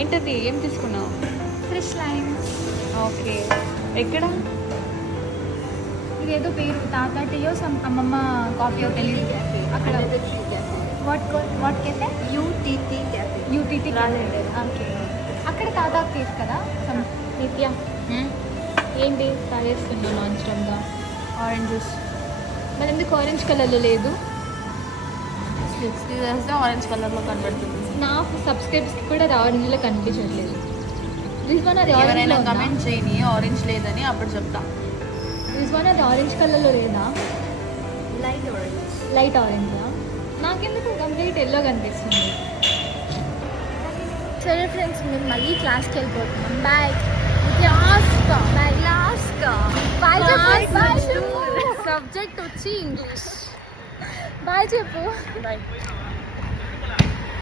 ఏంటది? ఏం తీసుకున్నావు? Fresh lime. ఓకే, ఎక్కడ? ఇదేదో పేరు తాతా టీయో అమ్మమ్మ కాఫీయో తెలియదు. అక్కడ what cafe? UTT cafe. UTT cafe. Okay, అక్కడ తాతా కేఫ్ కదా. నిత్య ఏంటి తాగేస్తున్నా నాన్ స్టాప్గా ఆరెంజ్ జ్యూస్. మరి ఎందుకు ఆరెంజ్ కలర్లో లేదు? స్లిప్స్ తీసేస్తే ఆరెంజ్ కలర్లో కనబడుతుంది. నా సబ్స్క్రైబ్స్కి కూడా అది ఆరెంజ్లో కనిపించట్లేదు. రిజ్వాన్ అది ఎవరైనా ఆరెంజ్ కమెంట్ చేయని ఆరెంజ్ లేదని అప్పుడు చెప్తా. రిజ్వాన్ అది ఆరెంజ్ కలర్లో లేదా? Light orange. లైట్ ఆరెంజా? నాకెందుకు కంప్లీట్ ఎల్లో కనిపిస్తుంది. సరే ఫ్రెండ్స్, మేము మళ్ళీ క్లాస్కి వెళ్ళిపోతున్నాం. బాయ్. సబ్జెక్ట్ వచ్చి ఇంగ్లీష్. బాయ్ చెప్పు. బాయ్.